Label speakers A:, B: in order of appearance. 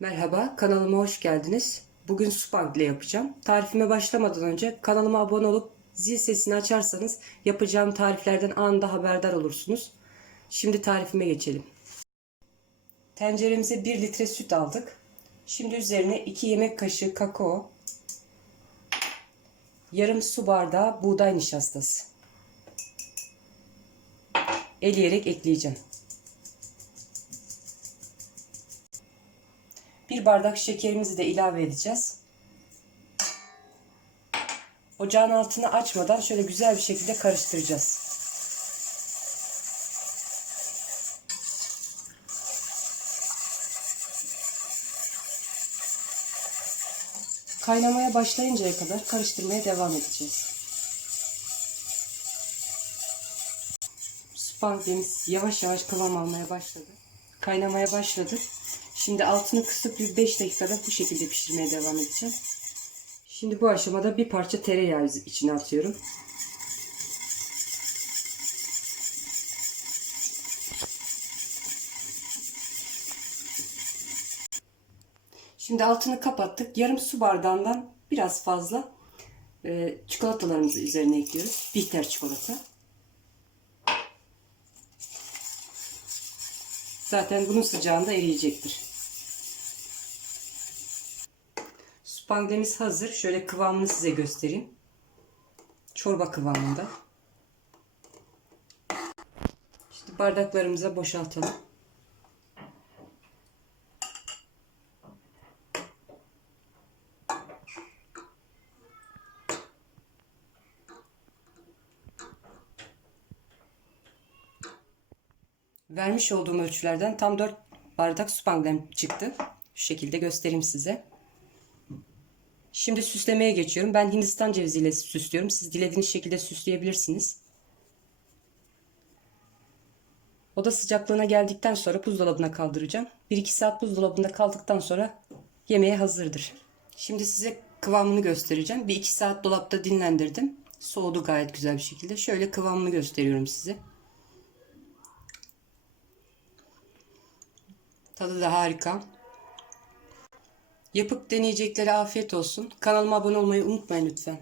A: Merhaba, kanalıma hoş geldiniz. Bugün spank ile yapacağım. Tarifime başlamadan önce kanalıma abone olup zil sesini açarsanız yapacağım tariflerden anında haberdar olursunuz. Şimdi tarifime geçelim. Tenceremize 1 litre süt aldık. Şimdi üzerine 2 yemek kaşığı kakao, yarım su bardağı buğday nişastası. Eleyerek ekleyeceğim. Bir bardak şekerimizi de ilave edeceğiz. Ocağın altını açmadan şöyle güzel bir şekilde karıştıracağız. Kaynamaya başlayıncaya kadar karıştırmaya devam edeceğiz. Spagettimiz yavaş yavaş kıvam almaya başladı. Kaynamaya başladı. Şimdi altını kısıp bir 5 dakikada bu şekilde pişirmeye devam edeceğim. Şimdi bu aşamada bir parça tereyağı içine atıyorum. Şimdi altını kapattık. Yarım su bardağından biraz fazla e, çikolatalarımızı üzerine ekliyoruz. Bitter çikolata. Zaten bunun sıcağında eriyecektir. Spanglemiz hazır. Şöyle kıvamını size göstereyim. Çorba kıvamında. İşte bardaklarımıza boşaltalım. Vermiş olduğum ölçülerden tam 4 bardak spanglem çıktı. Şu şekilde göstereyim size. Şimdi süslemeye geçiyorum. Ben Hindistan ceviziyle süslüyorum. Siz dilediğiniz şekilde süsleyebilirsiniz. Oda sıcaklığına geldikten sonra buzdolabına kaldıracağım. 1-2 saat buzdolabında kaldıktan sonra yemeğe hazırdır. Şimdi size kıvamını göstereceğim. 1-2 saat dolapta dinlendirdim. Soğudu gayet güzel bir şekilde. Şöyle kıvamını gösteriyorum size. Tadı da harika. Yapıp deneyeceklere afiyet olsun. Kanalıma abone olmayı unutmayın lütfen.